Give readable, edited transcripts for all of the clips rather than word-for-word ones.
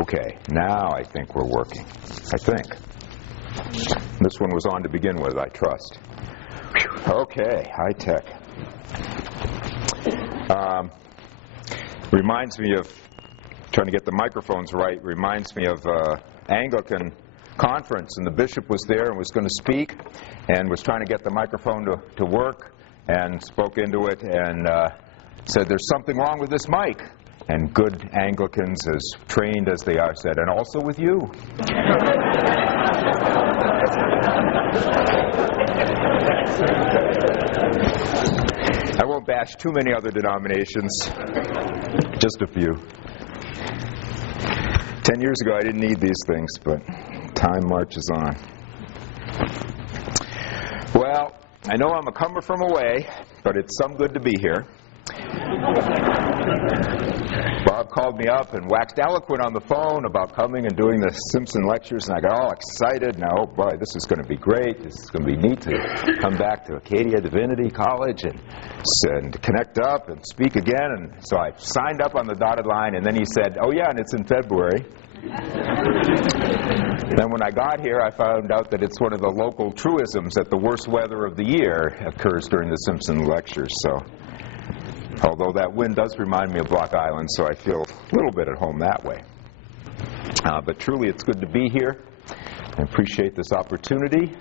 Okay, now I think we're working. I think. This one was on to begin with, I trust. Okay, high tech. Reminds me of, trying to get the microphones right, reminds me of Anglican conference, and the bishop was there and was going to speak and was trying to get the microphone to work and spoke into it and said, "There's something wrong with this mic." And good Anglicans, as trained as they are, said, "And also with you." I won't bash too many other denominations, just a few. 10 years ago I didn't need these things, but time marches on. Well, I know I'm a comer from away, but it's some good to be here. Bob called me up and waxed eloquent on the phone about coming and doing the Simpson lectures, and I got all excited. Now, oh boy, this is going to be great. This is going to be neat to come back to Acadia Divinity College and connect up and speak again. And so I signed up on the dotted line, and then he said, "Oh yeah, and it's in February." Then when I got here, I found out that it's one of the local truisms that the worst weather of the year occurs during the Simpson lectures. So, although that wind does remind me of Block Island, so I feel a little bit at home that way. But truly, it's good to be here. I appreciate this opportunity.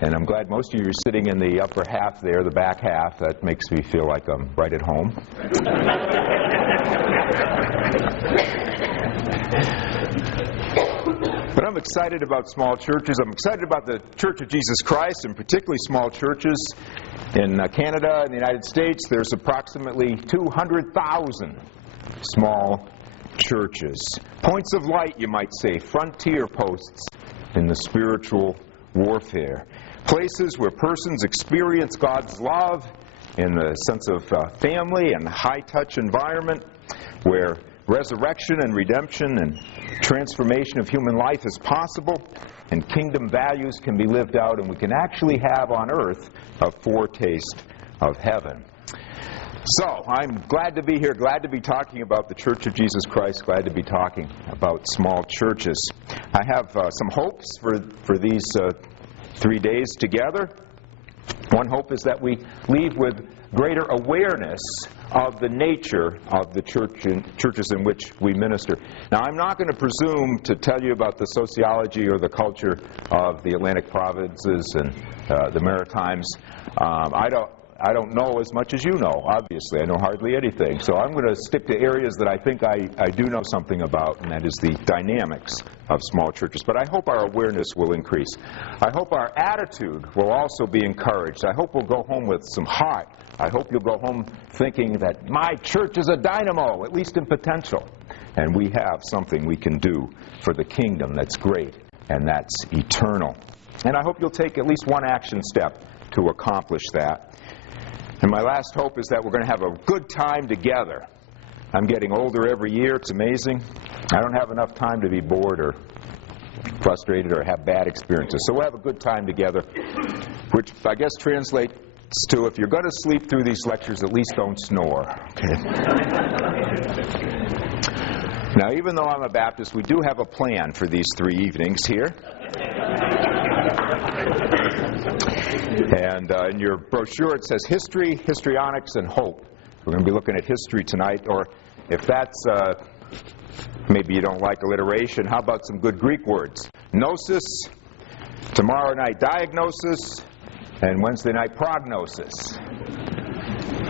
And I'm glad most of you are sitting in the upper half there, the back half. That makes me feel like I'm right at home. But I'm excited about small churches. I'm excited about the Church of Jesus Christ, and particularly small churches. In Canada and the United States, there's approximately 200,000 small churches. Points of light, you might say, frontier posts in the spiritual warfare. Places where persons experience God's love in the sense of family and high-touch environment, where resurrection and redemption and transformation of human life is possible, and kingdom values can be lived out, and we can actually have on earth a foretaste of heaven. So, I'm glad to be here, glad to be talking about the Church of Jesus Christ, glad to be talking about small churches. I have some hopes for these 3 days together. One hope is that we leave with greater awareness of the nature of the churches in which we minister. Now, I'm not going to presume to tell you about the sociology or the culture of the Atlantic provinces and the Maritimes. I don't know as much as you know, obviously. I know hardly anything. So I'm going to stick to areas that I think I do know something about, and that is the dynamics of small churches. But I hope our awareness will increase. I hope our attitude will also be encouraged. I hope we'll go home with some heart. I hope you'll go home thinking that my church is a dynamo, at least in potential. And we have something we can do for the kingdom that's great and that's eternal. And I hope you'll take at least one action step to accomplish that. And my last hope is that we're going to have a good time together. I'm getting older every year. It's amazing. I don't have enough time to be bored or frustrated or have bad experiences. So we'll have a good time together, which I guess translates to, if you're going to sleep through these lectures, at least don't snore. Okay? Now, even though I'm a Baptist, we do have a plan for these 3 evenings here. And in your brochure it says history, histrionics, and hope. We're going to be looking at history tonight, or if that's, maybe you don't like alliteration, how about some good Greek words? Gnosis, tomorrow night diagnosis, and Wednesday night prognosis.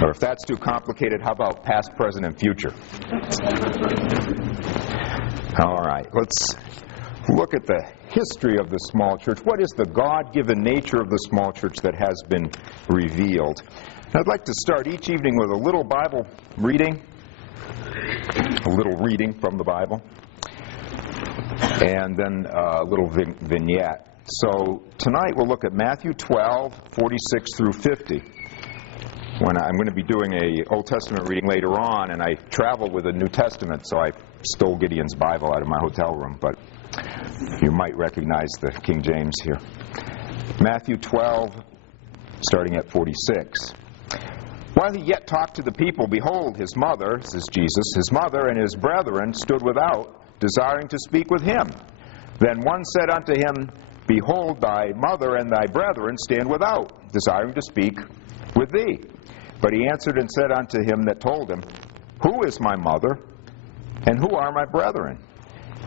Or if that's too complicated, how about past, present, and future? All right, let's look at the history of the small church. What is the God-given nature of the small church that has been revealed? I'd like to start each evening with a little Bible reading, a little reading from the Bible, and then a little vignette. So tonight we'll look at Matthew 12, 46 through 50. When I'm going to be doing an Old Testament reading later on, and I travel with a New Testament, so I stole Gideon's Bible out of my hotel room, but you might recognize the King James here. Matthew 12, starting at 46. While he yet talked to the people, behold, his mother, this is Jesus, his mother and his brethren stood without, desiring to speak with him. Then one said unto him, Behold, thy mother and thy brethren stand without, desiring to speak with thee. But he answered and said unto him that told him, Who is my mother, and who are my brethren?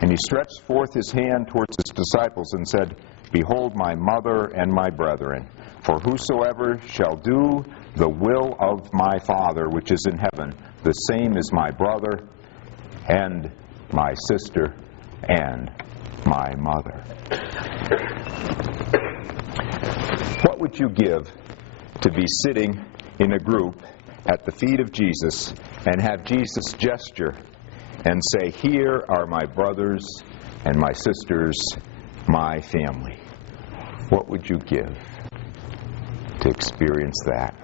And he stretched forth his hand towards his disciples, and said, Behold my mother and my brethren. For whosoever shall do the will of my Father which is in heaven, the same is my brother, and my sister, and my mother. What would you give to be sitting in a group at the feet of Jesus and have Jesus gesture and say, Here are my brothers and my sisters, my family? What would you give to experience that?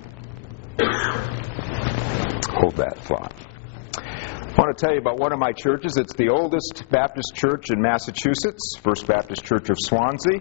Hold that thought. I want to tell you about one of my churches. It's the oldest Baptist church in Massachusetts, First Baptist Church of Swansea.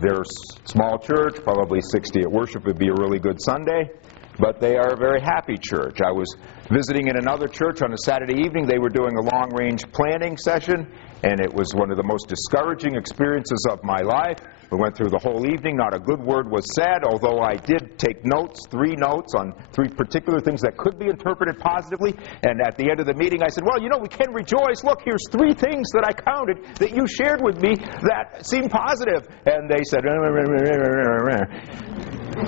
They're a small church, probably 60 at worship would be a really good Sunday, but they are a very happy church. I was visiting in another church on a Saturday evening. They were doing a long-range planning session, and it was one of the most discouraging experiences of my life. We went through the whole evening. Not a good word was said, although I did take notes, 3 notes on 3 particular things that could be interpreted positively. And at the end of the meeting, I said, well, you know, we can rejoice. Look, here's 3 things that I counted that you shared with me that seemed positive. And they said,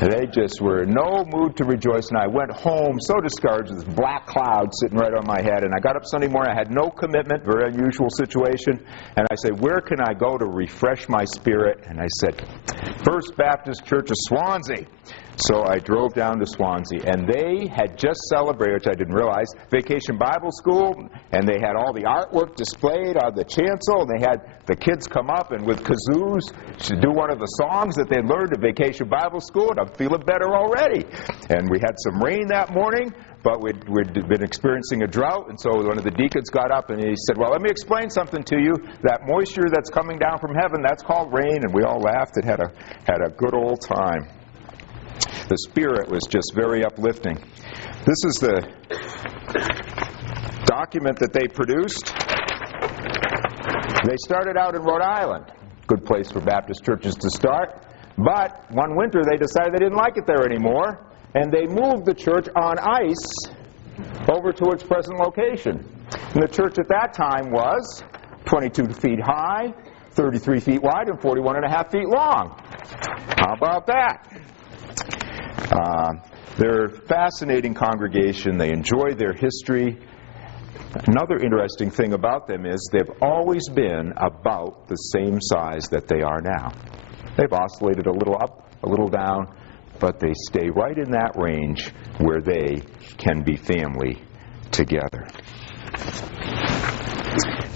they just were in no mood to rejoice. And I went home so discouraged, this black cloud sitting right on my head. And I got up Sunday morning. I had no commitment, very unusual situation. And I said, where can I go to refresh my spirit? And I said, First Baptist Church of Swansea. So I drove down to Swansea, and they had just celebrated, which I didn't realize, Vacation Bible School, and they had all the artwork displayed on the chancel, and they had the kids come up and with kazoos to do one of the songs that they learned at Vacation Bible School, and I'm feeling better already. And we had some rain that morning, but we'd been experiencing a drought, and so one of the deacons got up and he said, well, let me explain something to you. That moisture that's coming down from heaven, that's called rain, and we all laughed and had a good old time. The spirit was just very uplifting. This is the document that they produced. They started out in Rhode Island. Good place for Baptist churches to start. But one winter they decided they didn't like it there anymore, and they moved the church on ice over to its present location. And the church at that time was 22 feet high, 33 feet wide, and 41.5 feet long. How about that? They're a fascinating congregation. They enjoy their history. Another interesting thing about them is they've always been about the same size that they are now. They've oscillated a little up, a little down, but they stay right in that range where they can be family together.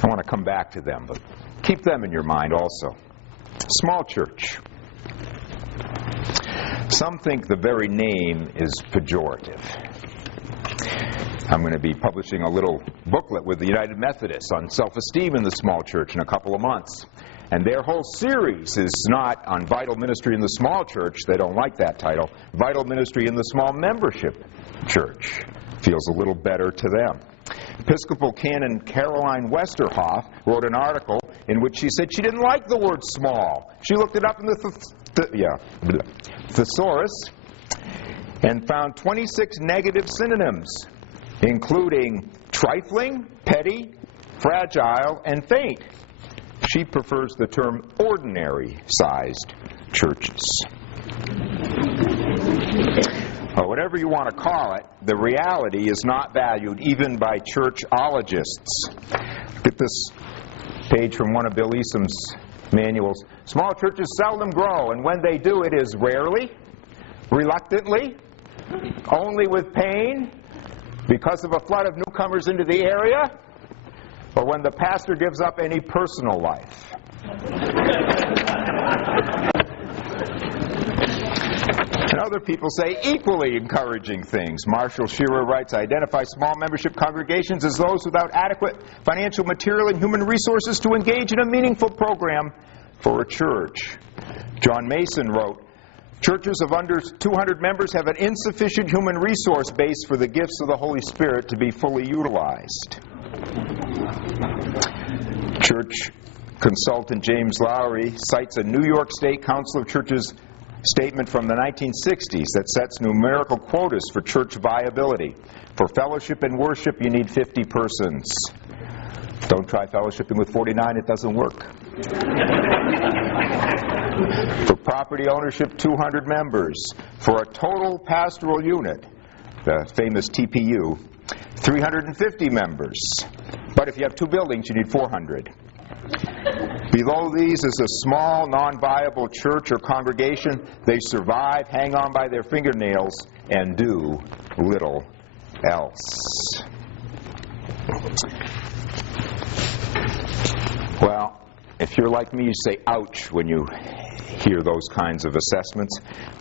I want to come back to them, but keep them in your mind also. Small church. Some think the very name is pejorative. I'm going to be publishing a little booklet with the United Methodists on self-esteem in the small church in a couple of months. And their whole series is not on vital ministry in the small church. They don't like that title. Vital ministry in the small membership church feels a little better to them. Episcopal canon Caroline Westerhoff wrote an article in which she said she didn't like the word small. She looked it up in the thesaurus and found 26 negative synonyms, including trifling, petty, fragile, and faint. She prefers the term ordinary-sized churches. Well, whatever you want to call it, the reality is not valued even by churchologists. Get this page from one of Bill Easom's manuals. Small churches seldom grow, and when they do, it is rarely, reluctantly, only with pain, because of a flood of newcomers into the area, or when the pastor gives up any personal life. And other people say equally encouraging things. Marshall Shearer writes, identify small membership congregations as those without adequate financial, material, and human resources to engage in a meaningful program for a church. John Mason wrote, churches of under 200 members have an insufficient human resource base for the gifts of the Holy Spirit to be fully utilized. Church consultant James Lowry cites a New York State Council of Churches statement from the 1960s that sets numerical quotas for church viability. For fellowship and worship, you need 50 persons. Don't try fellowshipping with 49, it doesn't work. For property ownership, 200 members. For a total pastoral unit, the famous TPU, 350 members. But if you have two buildings, you need 400. Below these is a small, non-viable church or congregation. They survive, hang on by their fingernails, and do little else. Well, if you're like me, you say, ouch, when you hear those kinds of assessments.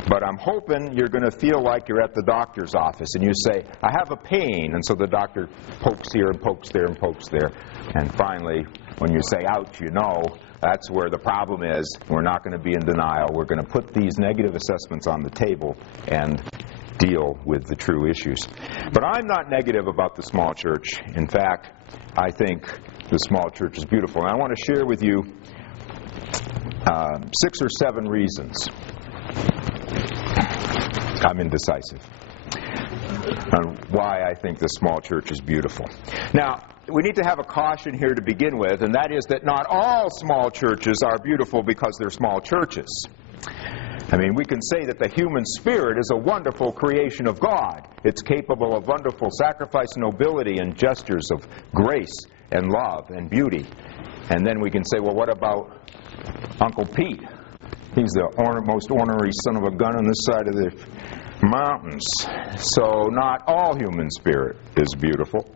But I'm hoping you're going to feel like you're at the doctor's office and you say, I have a pain. And so the doctor pokes here and pokes there and pokes there. And finally, when you say, ouch, you know, that's where the problem is. We're not going to be in denial. We're going to put these negative assessments on the table and deal with the true issues. But I'm not negative about the small church. In fact, I think the small church is beautiful. And I want to share with you 6 or 7 reasons. I'm indecisive on why I think the small church is beautiful. Now, we need to have a caution here to begin with, and that is that not all small churches are beautiful because they're small churches. I mean, we can say that the human spirit is a wonderful creation of God. It's capable of wonderful sacrifice, nobility, and gestures of grace and love and beauty. And then we can say, well, what about Uncle Pete? He's the most ornery son of a gun on this side of the mountains. So not all human spirit is beautiful.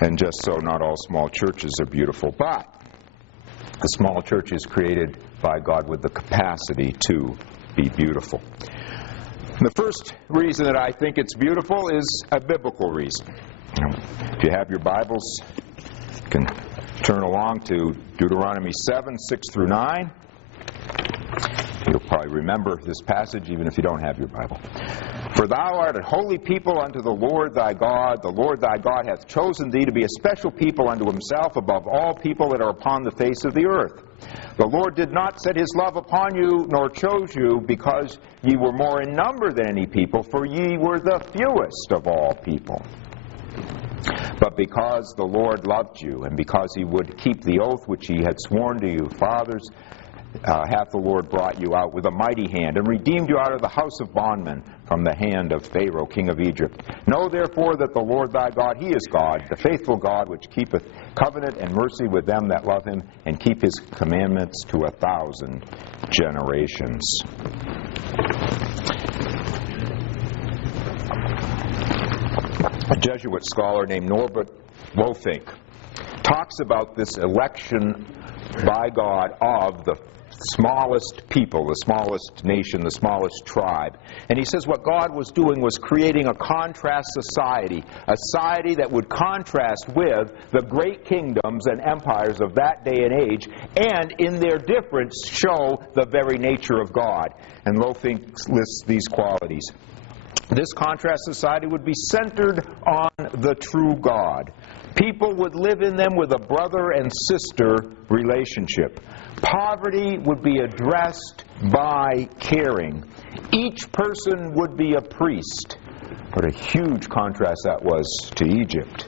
And just so not all small churches are beautiful. But the small church is created by God with the capacity to be beautiful. And the first reason that I think it's beautiful is a biblical reason. If you have your Bibles, you can turn along to Deuteronomy 7, 6 through 9. You'll probably remember this passage even if you don't have your Bible. For thou art a holy people unto the Lord thy God. The Lord thy God hath chosen thee to be a special people unto himself above all people that are upon the face of the earth. The Lord did not set his love upon you, nor chose you, because ye were more in number than any people, for ye were the fewest of all people. But because the Lord loved you, and because he would keep the oath which he had sworn to you fathers, hath the Lord brought you out with a mighty hand, and redeemed you out of the house of bondmen, from the hand of Pharaoh king of Egypt. Know therefore that the Lord thy God, he is God, the faithful God, which keepeth covenant and mercy with them that love him, and keep his commandments to 1,000 generations. A Jesuit scholar named Norbert Lofink talks about this election by God of the smallest people, the smallest nation, the smallest tribe. And he says what God was doing was creating a contrast society, a society that would contrast with the great kingdoms and empires of that day and age, and in their difference show the very nature of God. And Lofink lists these qualities. This contrast society would be centered on the true God. People would live in them with a brother and sister relationship. Poverty would be addressed by caring. Each person would be a priest. What a huge contrast that was to Egypt.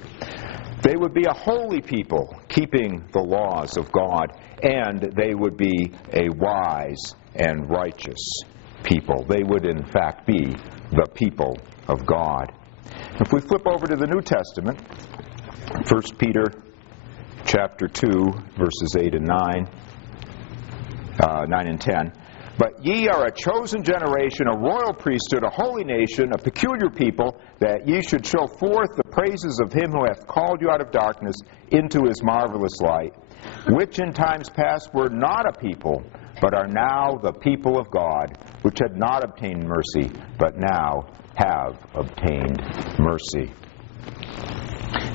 They would be a holy people, keeping the laws of God, and they would be a wise and righteous people. They would, in fact, be the people of God. If we flip over to the New Testament, 1 Peter chapter 2, verses 8 and 9 and 10. But ye are a chosen generation, a royal priesthood, a holy nation, a peculiar people, that ye should show forth the praises of him who hath called you out of darkness into his marvelous light, which in times past were not a people, but are now the people of God, which had not obtained mercy, but now have obtained mercy.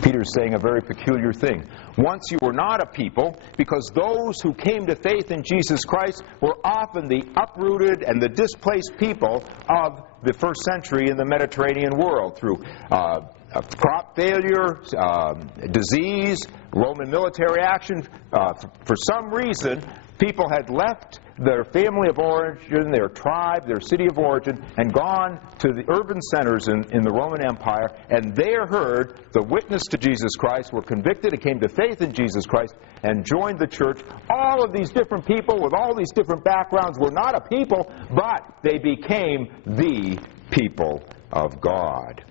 Peter's saying a very peculiar thing. Once you were not a people, because those who came to faith in Jesus Christ were often the uprooted and the displaced people of the first century in the Mediterranean world through crop failure, disease, Roman military action. For some reason, people had left their family of origin, their tribe, their city of origin, and gone to the urban centers in the Roman Empire, and there heard the witness to Jesus Christ, were convicted and came to faith in Jesus Christ, and joined the church. All of these different people with all these different backgrounds were not a people, but they became the people of God.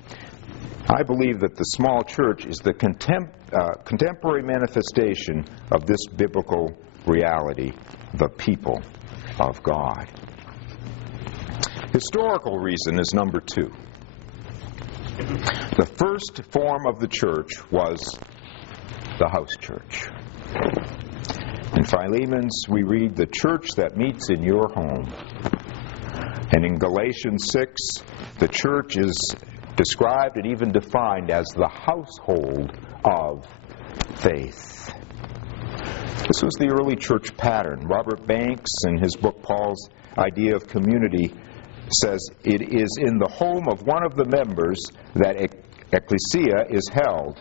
I believe that the small church is the contemporary manifestation of this biblical reality, the people of God. Historical reason is number 2. The first form of the church was the house church. In Philemon's, we read, the church that meets in your home. And in Galatians 6, the church is described and even defined as the household of faith. This was the early church pattern. Robert Banks, in his book Paul's Idea of Community, says it is in the home of one of the members that ecclesia is held.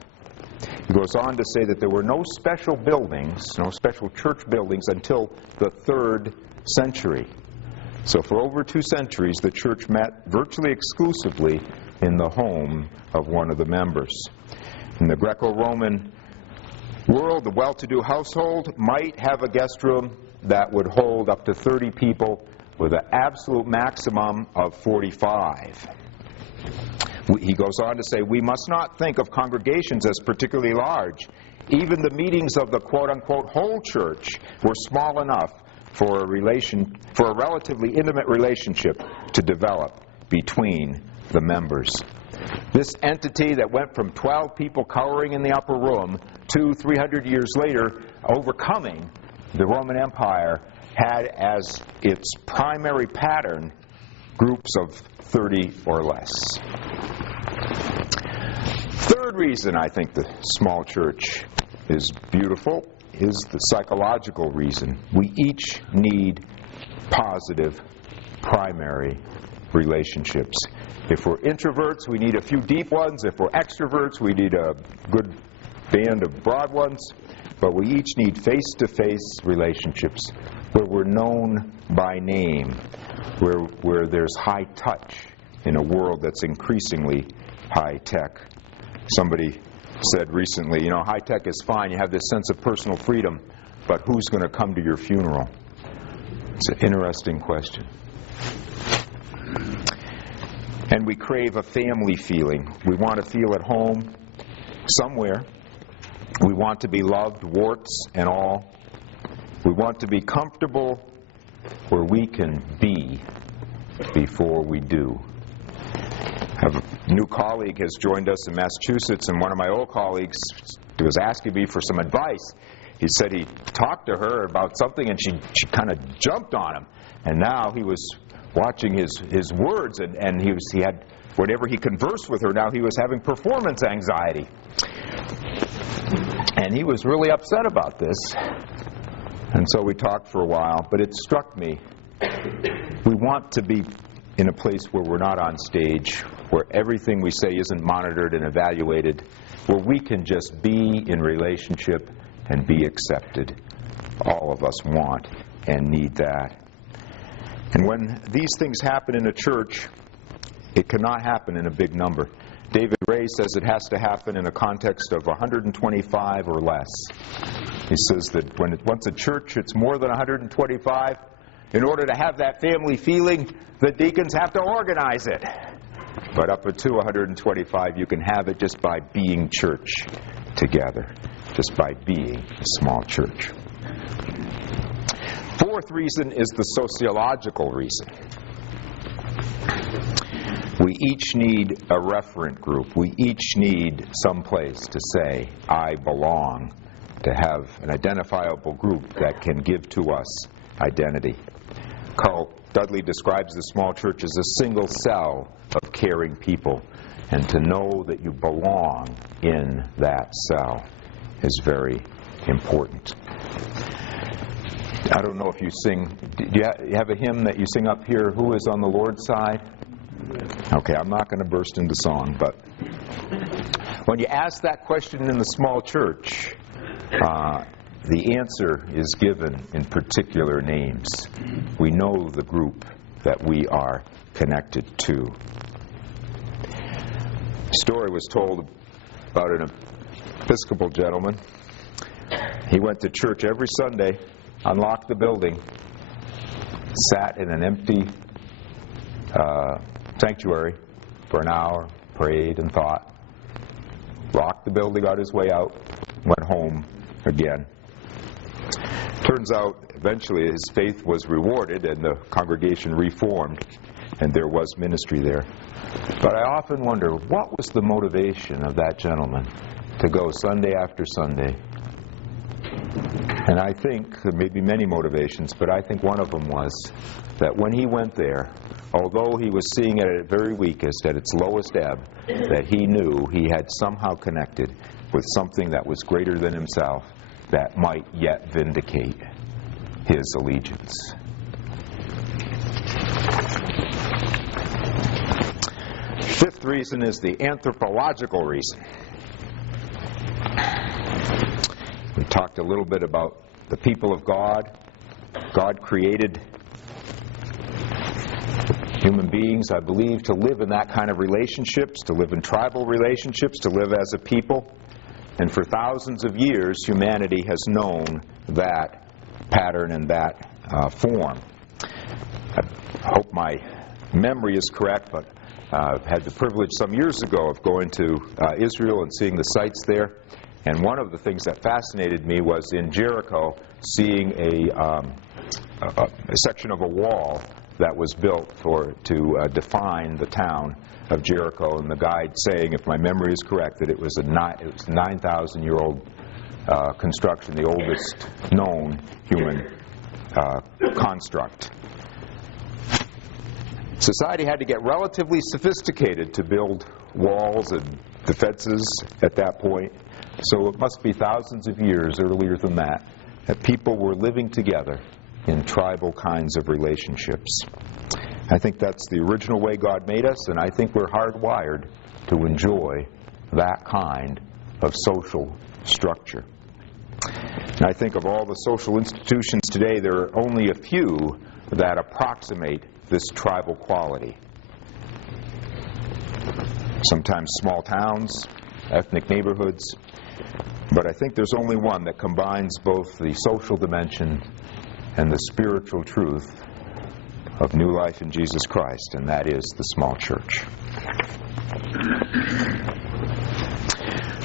He goes on to say that there were no special buildings, no special church buildings until the 3rd century. So for over 2 centuries, the church met virtually exclusively in the home of one of the members. In the Greco-Roman world, the well-to-do household might have a guest room that would hold up to 30 people with an absolute maximum of 45. He goes on to say, we must not think of congregations as particularly large. Even the meetings of the quote-unquote whole church were small enough for a relatively intimate relationship to develop between the members. This entity that went from 12 people cowering in the upper room to 300 years later overcoming the Roman Empire had as its primary pattern groups of 30 or less. Third reason I think the small church is beautiful is the psychological reason. We each need positive primary relationships. If we're introverts, we need a few deep ones. If we're extroverts, we need a good band of broad ones. But we each need face-to-face relationships where we're known by name, where there's high touch in a world that's increasingly high-tech. Somebody said recently, high-tech is fine, you have this sense of personal freedom, but who's going to come to your funeral? It's an interesting question. And we crave a family feeling. We want to feel at home somewhere. We want to be loved, warts and all. We want to be comfortable where we can be before we do. A new colleague has joined us in Massachusetts, and one of my old colleagues was asking me for some advice. He said he talked to her about something, and she kind of jumped on him. And now he was watching his words, and he had, whenever he conversed with her, now he was having performance anxiety. And he was really upset about this. And so we talked for a while, but it struck me. We want to be in a place where we're not on stage, where everything we say isn't monitored and evaluated, where we can just be in relationship and be accepted. All of us want and need that. And when these things happen in a church, it cannot happen in a big number. David Ray says it has to happen in a context of 125 or less. He says that once a church it's more than 125, in order to have that family feeling, the deacons have to organize it. But up to 125, you can have it just by being church together, just by being a small church. Fourth reason is the sociological reason. We each need a referent group. We each need some place to say, I belong, to have an identifiable group that can give to us identity. Carl Dudley describes the small church as a single cell of caring people, and to know that you belong in that cell is very important. I don't know if you sing, do you have a hymn that you sing up here, Who is on the Lord's Side? Okay, I'm not going to burst into song, but When you ask that question in the small church, the answer is given in particular names. We know the group that we are connected to. A story was told about an Episcopal gentleman. He went to church every Sunday, unlocked the building, sat in an empty sanctuary for an hour, prayed and thought, locked the building on his way out, went home again. Turns out, eventually his faith was rewarded and the congregation reformed, and there was ministry there. But I often wonder, what was the motivation of that gentleman to go Sunday after Sunday? And I think there may be many motivations, but I think one of them was that when he went there, although he was seeing it at its very weakest, at its lowest ebb, that he knew he had somehow connected with something that was greater than himself that might yet vindicate his allegiance. Fifth reason is the anthropological reason. We talked a little bit about the people of God. God created human beings, I believe, to live in that kind of relationships, to live in tribal relationships, to live as a people. And for thousands of years, humanity has known that pattern and that form. I hope my memory is correct, but I've had the privilege some years ago of going to Israel and seeing the sites there. And one of the things that fascinated me was in Jericho, seeing a section of a wall that was built to define the town of Jericho, and the guide saying, if my memory is correct, that it was a 9,000-year-old construction, the oldest known human construct. Society had to get relatively sophisticated to build walls and defenses at that point, so it must be thousands of years earlier than that people were living together in tribal kinds of relationships. I think that's the original way God made us, and I think we're hardwired to enjoy that kind of social structure. And I think of all the social institutions today, there are only a few that approximate this tribal quality. Sometimes small towns, ethnic neighborhoods, but I think there's only one that combines both the social dimension and the spiritual truth of new life in Jesus Christ, and that is the small church.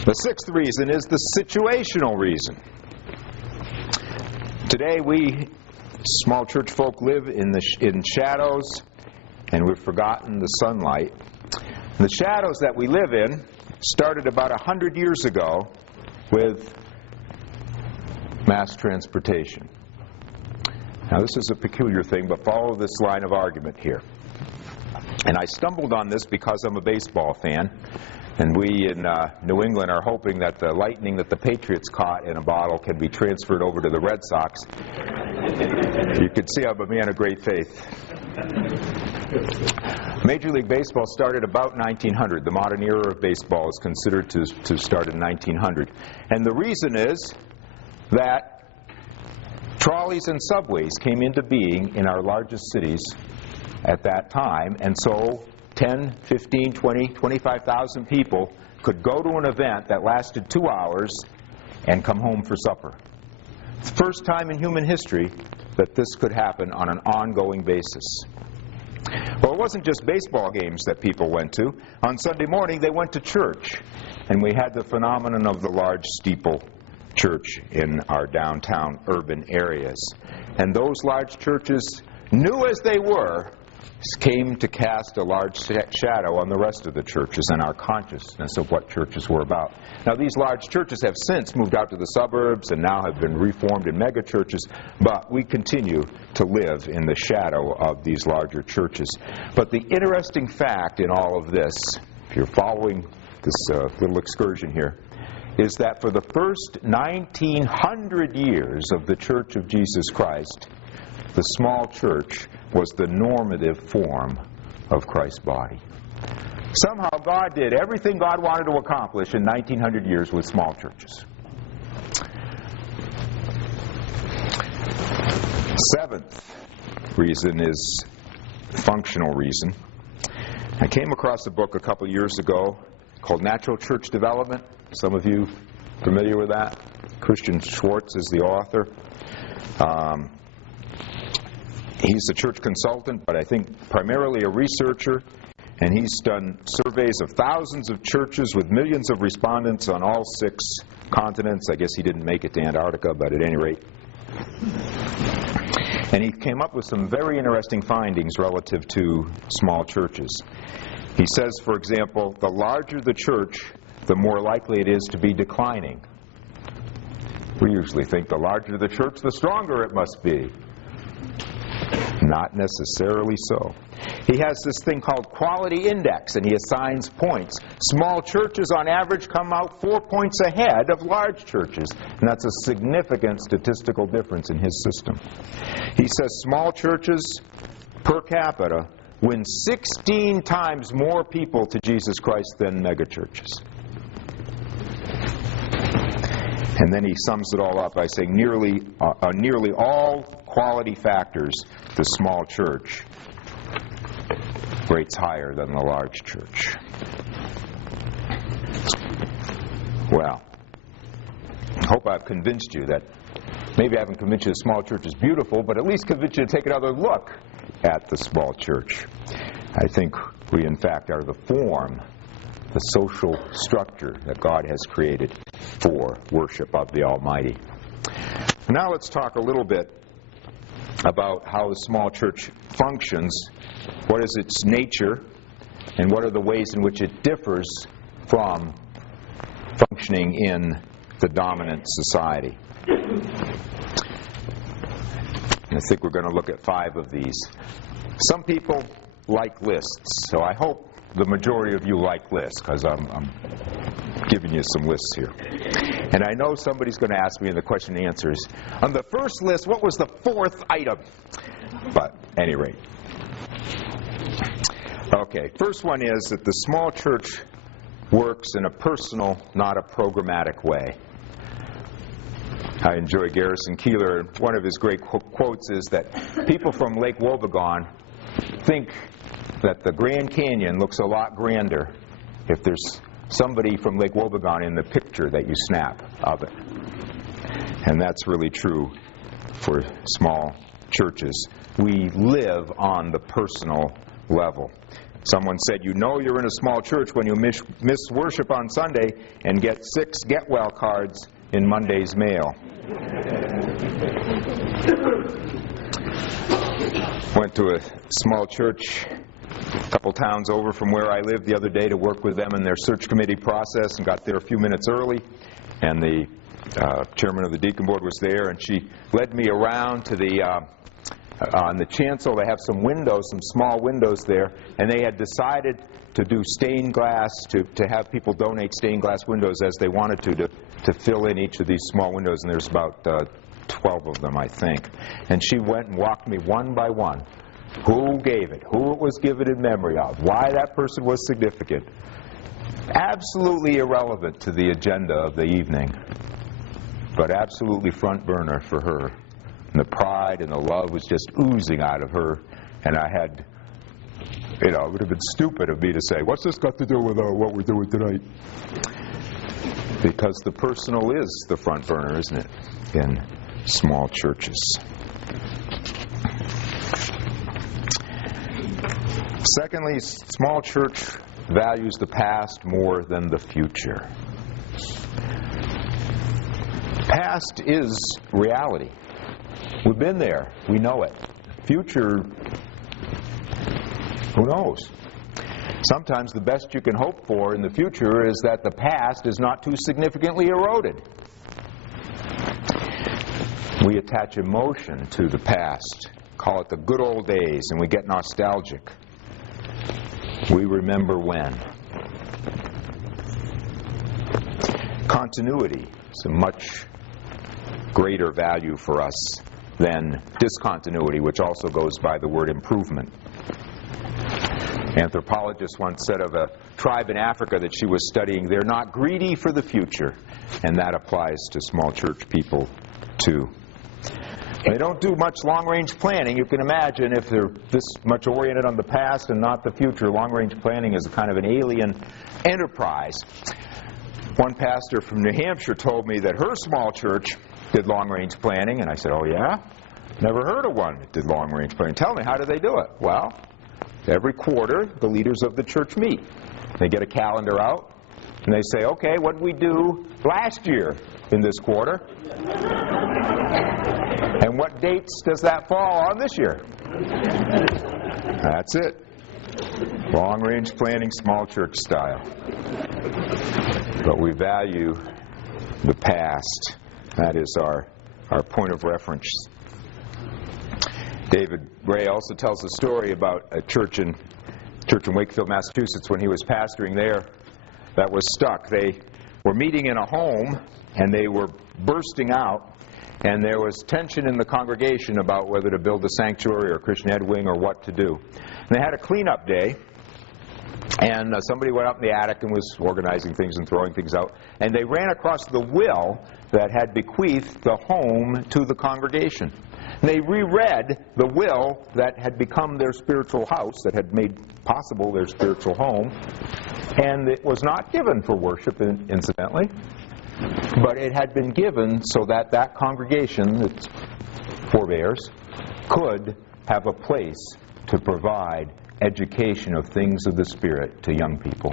The sixth reason is the situational reason. Today we small church folk live in shadows, and we've forgotten the sunlight. The shadows that we live in started about 100 years ago with mass transportation. Now, this is a peculiar thing, but follow this line of argument here. And I stumbled on this because I'm a baseball fan, and we in New England are hoping that the lightning that the Patriots caught in a bottle can be transferred over to the Red Sox. You can see I'm a man of great faith. Major League Baseball started about 1900. The modern era of baseball is considered to start in 1900. And the reason is that trolleys and subways came into being in our largest cities at that time, and so 10, 15, 20, 25,000 people could go to an event that lasted 2 hours and come home for supper. It's the first time in human history that this could happen on an ongoing basis. Well, it wasn't just baseball games that people went to. On Sunday morning, they went to church, and we had the phenomenon of the large steeple church in our downtown urban areas. And those large churches, new as they were, came to cast a large shadow on the rest of the churches and our consciousness of what churches were about. Now, these large churches have since moved out to the suburbs and now have been reformed in mega churches, but we continue to live in the shadow of these larger churches. But the interesting fact in all of this, if you're following this little excursion here, is that for the first 1900 years of the Church of Jesus Christ, the small church was the normative form of Christ's body. Somehow God did everything God wanted to accomplish in 1900 years with small churches. Seventh reason is functional reason. I came across a book a couple years ago called Natural Church Development. Some of you familiar with that? Christian Schwartz is the author. He's a church consultant, but I think primarily a researcher, and he's done surveys of thousands of churches with millions of respondents on all 6 continents. I guess he didn't make it to Antarctica, but at any rate. And he came up with some very interesting findings relative to small churches. He says, for example, the larger the church, the more likely it is to be declining. We usually think the larger the church, the stronger it must be. Not necessarily so. He has this thing called quality index, and he assigns points. Small churches, on average, come out 4 points ahead of large churches, and that's a significant statistical difference in his system. He says small churches, per capita, win 16 times more people to Jesus Christ than megachurches. And then he sums it all up by saying nearly all quality factors, the small church rates higher than the large church. Well, I hope I've convinced you that, maybe I haven't convinced you the small church is beautiful, but at least convinced you to take another look at the small church. I think we, in fact, are the form, the social structure that God has created for worship of the Almighty. Now let's talk a little bit about how the small church functions, what is its nature, and what are the ways in which it differs from functioning in the dominant society. And I think we're going to look at 5 of these. Some people like lists, so I hope the majority of you like lists, because I'm giving you some lists here. And I know somebody's going to ask me in the question and answers, on the first list, what was the 4th item? But at any rate. Okay, first one is that the small church works in a personal, not a programmatic way. I enjoy Garrison Keillor. One of his great quotes is that people from Lake Wobegon think that the Grand Canyon looks a lot grander if there's somebody from Lake Wobegon in the picture that you snap of it. And that's really true for small churches. We live on the personal level. Someone said, you know you're in a small church when you miss worship on Sunday and get 6 get well cards in Monday's mail. Went to a small church a couple towns over from where I live the other day to work with them in their search committee process, and got there a few minutes early, and the chairman of the deacon board was there, and she led me around to the on the chancel. They have some windows, some small windows there, and they had decided to do stained glass, to have people donate stained glass windows as they wanted to fill in each of these small windows, and there's about 12 of them, I think. And she went and walked me one by one. Who gave it? Who it was given in memory of? Why that person was significant? Absolutely irrelevant to the agenda of the evening, but absolutely front burner for her. And the pride and the love was just oozing out of her. And I had, it would have been stupid of me to say, what's this got to do with what we're doing tonight? Because the personal is the front burner, isn't it, in small churches. Secondly, small church values the past more than the future. Past is reality. We've been there. We know it. Future, who knows? Sometimes the best you can hope for in the future is that the past is not too significantly eroded. We attach emotion to the past, call it the good old days, and we get nostalgic. We remember when. Continuity is a much greater value for us than discontinuity, which also goes by the word improvement. Anthropologist once said of a tribe in Africa that she was studying, they're not greedy for the future. And that applies to small church people too. They don't do much long-range planning. You can imagine if they're this much oriented on the past and not the future, long-range planning is a kind of an alien enterprise. One pastor from New Hampshire told me that her small church did long-range planning, and I said, oh yeah? Never heard of one that did long-range planning. Tell me, how do they do it? Well, every quarter, the leaders of the church meet. They get a calendar out, and they say, okay, what did we do last year in this quarter? And what dates does that fall on this year? That's it. Long-range planning, small church style. But we value the past. That is our point of reference. David Ray also tells a story about a church in Wakefield, Massachusetts, when he was pastoring there that was stuck. They were meeting in a home, and they were bursting out, and there was tension in the congregation about whether to build a sanctuary or a Christian Ed wing or what to do. And they had a cleanup day, and somebody went up in the attic and was organizing things and throwing things out, and they ran across the will that had bequeathed the home to the congregation. And they reread the will that had become their spiritual house, that had made possible their spiritual home, and it was not given for worship, incidentally, but it had been given so that that congregation, its forebears, could have a place to provide education of things of the Spirit to young people.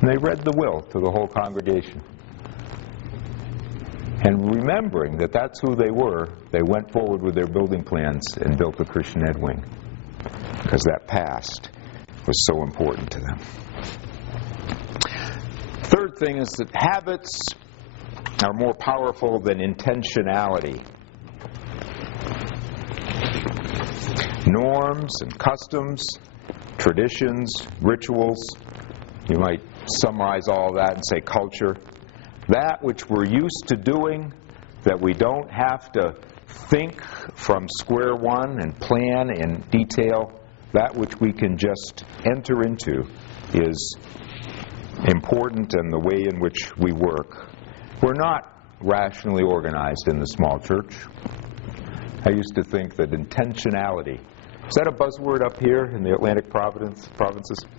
And they read the will to the whole congregation. And remembering that that's who they were, they went forward with their building plans and built the Christian Ed wing, because that past was so important to them. Third thing is that habits are more powerful than intentionality. Norms and customs, traditions, rituals, you might summarize all of that and say culture. That which we're used to doing, that we don't have to think from square one and plan in detail, that which we can just enter into is important in the way in which we work. We're not rationally organized in the small church. I used to think that intentionality, is that a buzzword up here in the Atlantic provinces?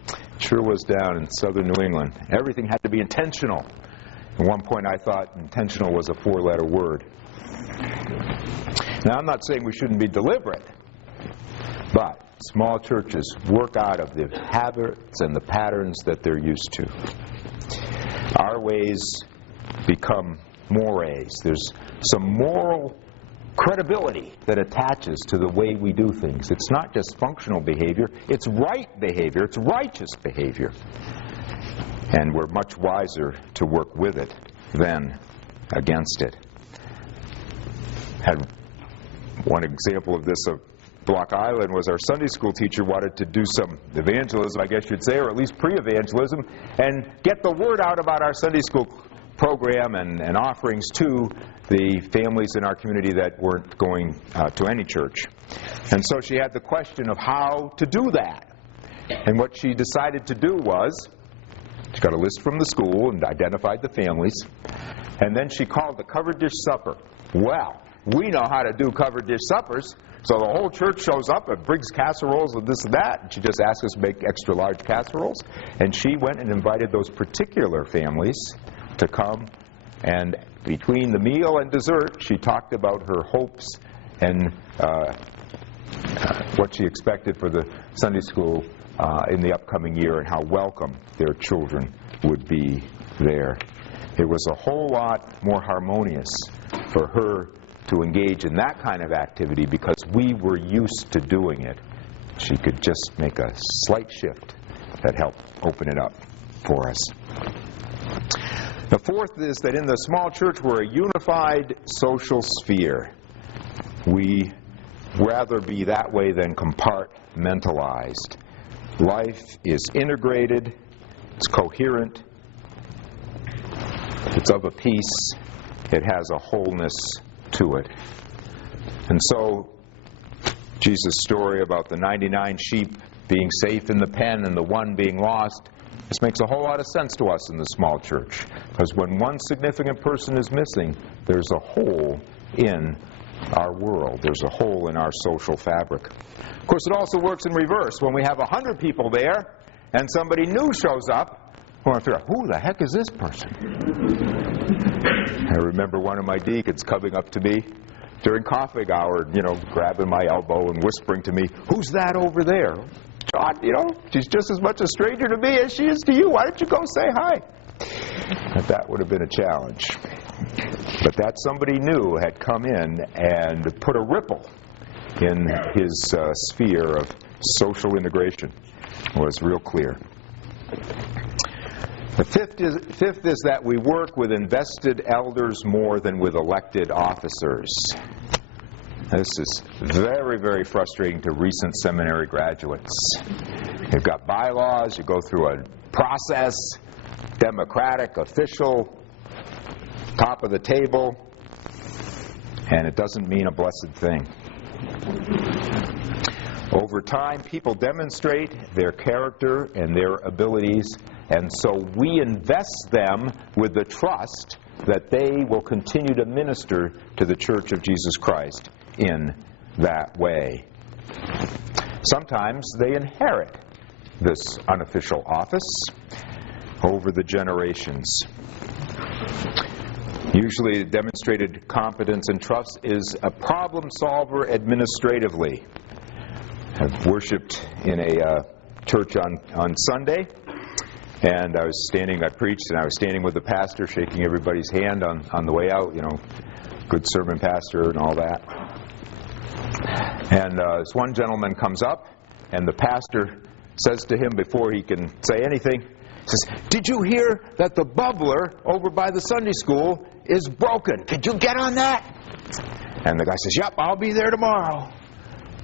It sure was down in southern New England. Everything had to be intentional. At one point I thought intentional was a four-letter word. Now I'm not saying we shouldn't be deliberate, but small churches work out of the habits and the patterns that they're used to. Our ways become mores. There's some moral credibility that attaches to the way we do things. It's not just functional behavior, it's right behavior, it's righteous behavior. And we're much wiser to work with it than against it. Had one example of this of Block Island was our Sunday school teacher wanted to do some evangelism, I guess you'd say, or at least pre-evangelism, and get the word out about our Sunday school program and offerings to the families in our community that weren't going to any church. And so she had the question of how to do that. And what she decided to do was, she got a list from the school and identified the families, and then she called the covered dish supper. Well, we know how to do covered dish suppers, so the whole church shows up and brings casseroles and this and that, and she just asked us to make extra large casseroles, and she went and invited those particular families to come, and between the meal and dessert, she talked about her hopes and what she expected for the Sunday school in the upcoming year and how welcome their children would be there. It was a whole lot more harmonious for her to engage in that kind of activity because we were used to doing it. She could just make a slight shift that helped open it up for us. The fourth is that in the small church we're a unified social sphere. We rather be that way than compartmentalized. Life is integrated, it's coherent, it's of a piece, it has a wholeness to it. And so Jesus' story about the 99 sheep being safe in the pen and the one being lost. This makes a whole lot of sense to us in the small church, because when one significant person is missing, there's a hole in our world. There's a hole in our social fabric. Of course, it also works in reverse. When we have 100 people there and somebody new shows up, we want to figure out, who the heck is this person? I remember one of my deacons coming up to me during coffee hour, grabbing my elbow and whispering to me, "Who's that over there?" "John, she's just as much a stranger to me as she is to you. Why don't you go say hi?" But that would have been a challenge. But that somebody new had come in and put a ripple in his sphere of social integration. It was real clear. The fifth is that we work with invested elders more than with elected officers. This is very, very frustrating to recent seminary graduates. You've got bylaws, you go through a process, democratic, official, top of the table, and it doesn't mean a blessed thing. Over time, people demonstrate their character and their abilities, and so we invest them with the trust that they will continue to minister to the Church of Jesus Christ in that way. Sometimes they inherit this unofficial office over the generations. Usually demonstrated competence and trust is a problem solver administratively. I've worshipped in a church on Sunday, and I preached, and I was standing with the pastor, shaking everybody's hand on the way out, good sermon pastor and all that. And this one gentleman comes up, and the pastor says to him before he can say anything, says, "Did you hear that the bubbler over by the Sunday school is broken? Could you get on that?" And the guy says, "Yep, I'll be there tomorrow."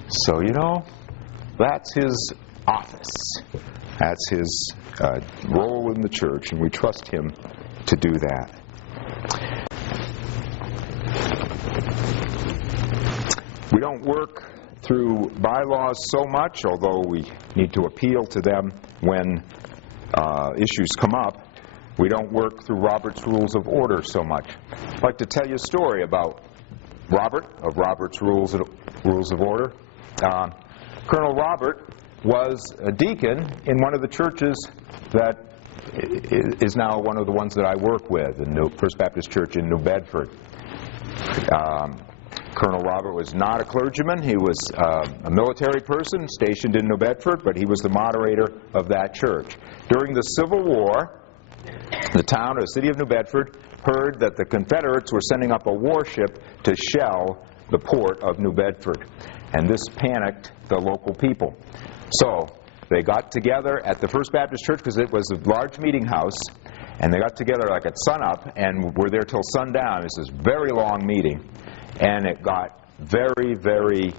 So, that's his office. That's his role in the church, and we trust him to do that. We don't work through bylaws so much, although we need to appeal to them when issues come up. We don't work through Robert's Rules of Order so much. I'd like to tell you a story about Robert's Rules of Order. Colonel Robert was a deacon in one of the churches that is now one of the ones that I work with, in the First Baptist Church in New Bedford. Colonel Robert was not a clergyman. He was a military person stationed in New Bedford, but he was the moderator of that church. During the Civil War, the city of New Bedford heard that the Confederates were sending up a warship to shell the port of New Bedford. And this panicked the local people. So they got together at the First Baptist Church, because it was a large meeting house, and they got together like at sunup and were there till sundown. It was this very long meeting, and it got very, very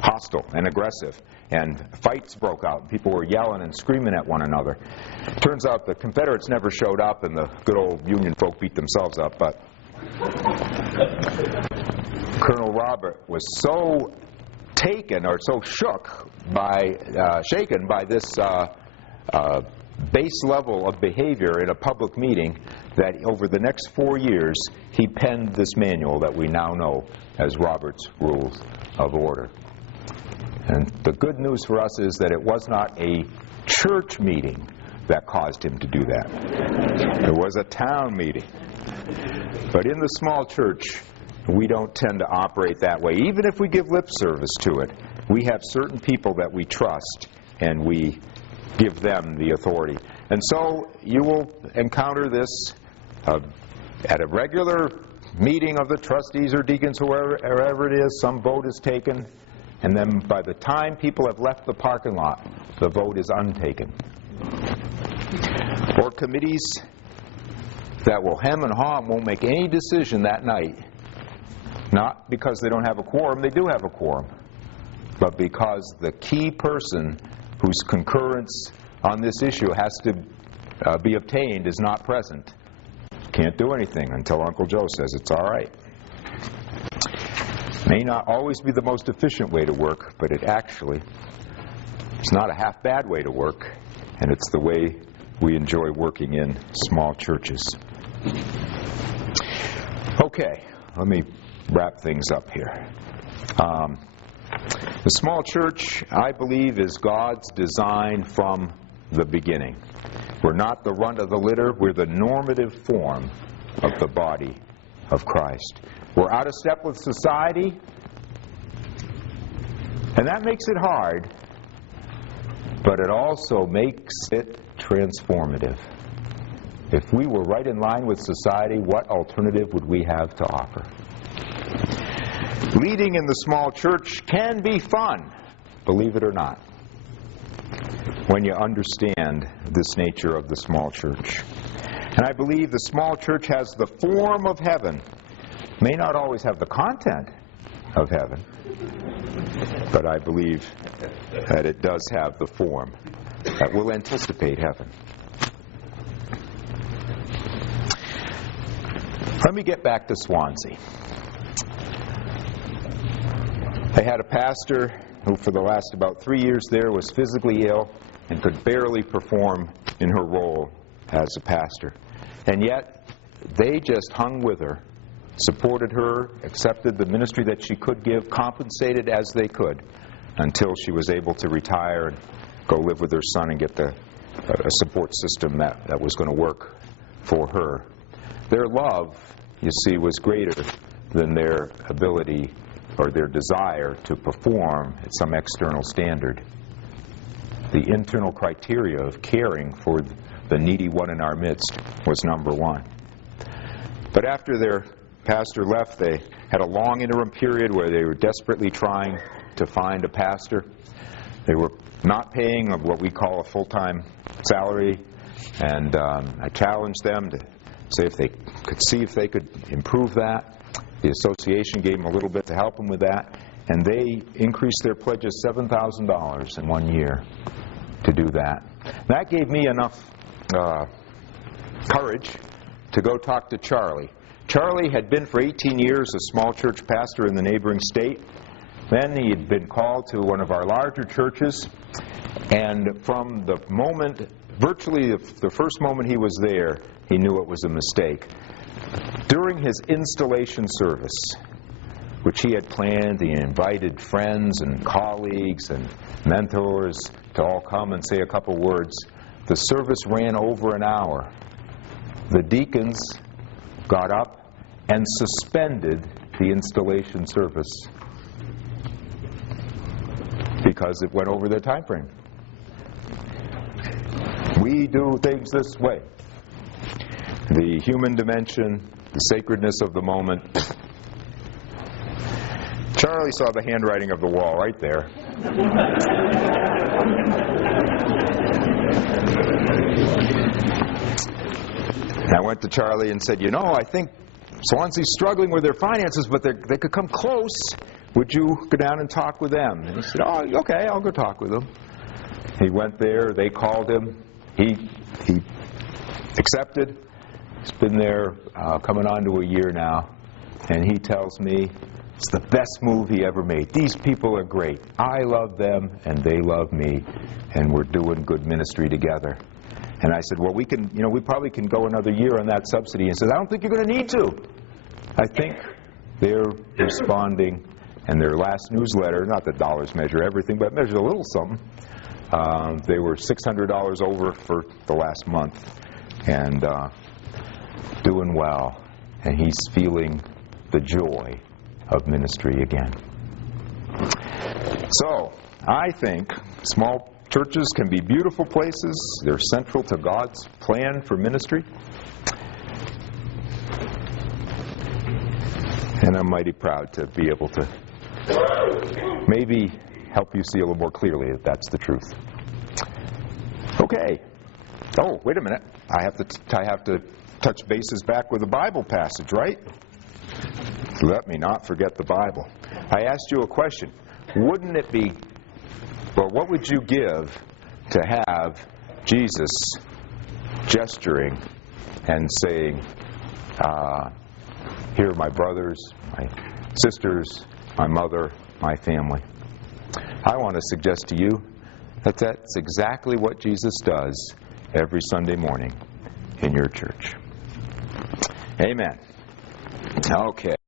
hostile and aggressive, and fights broke out. People were yelling and screaming at one another. Turns out the Confederates never showed up, and the good old Union folk beat themselves up, but Colonel Robert was so taken or so shaken by this base level of behavior in a public meeting that over the next 4 years he penned this manual that we now know as Robert's Rules of Order. And the good news for us is that it was not a church meeting that caused him to do that. It was a town meeting. But in the small church, we don't tend to operate that way. Even if we give lip service to it, we have certain people that we trust, and we give them the authority. And so you will encounter this at a regular meeting of the trustees or deacons, wherever it is, some vote is taken, and then by the time people have left the parking lot, the vote is untaken. Or committees that will hem and haw and won't make any decision that night. Not because they don't have a quorum, they do have a quorum, but because the key person whose concurrence on this issue has to be obtained is not present. Can't do anything until Uncle Joe says it's all right. May not always be the most efficient way to work, but it's not a half bad way to work, and it's the way we enjoy working in small churches. Okay, let me wrap things up here. The small church, I believe, is God's design from the beginning. We're not the runt of the litter, we're the normative form of the body of Christ. We're out of step with society, and that makes it hard, but it also makes it transformative. If we were right in line with society, what alternative would we have to offer? Leading in the small church can be fun, believe it or not, when you understand this nature of the small church. And I believe the small church has the form of heaven. May not always have the content of heaven, but I believe that it does have the form that will anticipate heaven. Let me get back to Swansea. I had a pastor who for the last about 3 years there was physically ill and could barely perform in her role as a pastor. And yet, they just hung with her, supported her, accepted the ministry that she could give, compensated as they could, until she was able to retire and go live with her son and get a support system that was going to work for her. Their love, you see, was greater than their ability or their desire to perform at some external standard. The internal criteria of caring for the needy one in our midst was number one. But after their pastor left, they had a long interim period where they were desperately trying to find a pastor. They were not paying what we call a full-time salary, and I challenged them to see if they could improve that. The association gave them a little bit to help them with that, and they increased their pledges $7,000 in 1 year to do that. That gave me enough courage to go talk to Charlie. Charlie had been for 18 years a small church pastor in the neighboring state. Then he had been called to one of our larger churches, and from the moment, virtually the first moment he was there, he knew it was a mistake. During his installation service, which he had planned, he invited friends and colleagues and mentors to all come and say a couple words. The service ran over an hour. The deacons got up and suspended the installation service because it went over their time frame. We do things this way. The human dimension, the sacredness of the moment. Charlie saw the handwriting of the wall right there. I went to Charlie and said, I think Swansea's struggling with their finances, but they could come close. Would you go down and talk with them? And he said, okay, I'll go talk with them. He went there, they called him, he accepted. He's been there coming on to a year now, and he tells me it's the best move he ever made. These people are great. I love them, and they love me, and we're doing good ministry together. And I said, well, we probably can go another year on that subsidy. And he says, I don't think you're going to need to. I think they're responding, and their last newsletter, not that dollars measure everything, but measures a little something. They were $600 over for the last month, and doing well, and he's feeling the joy of ministry again. So, I think small churches can be beautiful places. They're central to God's plan for ministry. And I'm mighty proud to be able to maybe help you see a little more clearly that that's the truth. Okay. Oh, wait a minute. I have to touch bases back with the Bible passage, right? Let me not forget the Bible. I asked you a question. Wouldn't it be, what would you give to have Jesus gesturing and saying, here are my brothers, my sisters, my mother, my family. I want to suggest to you that that's exactly what Jesus does every Sunday morning in your church. Amen. Okay.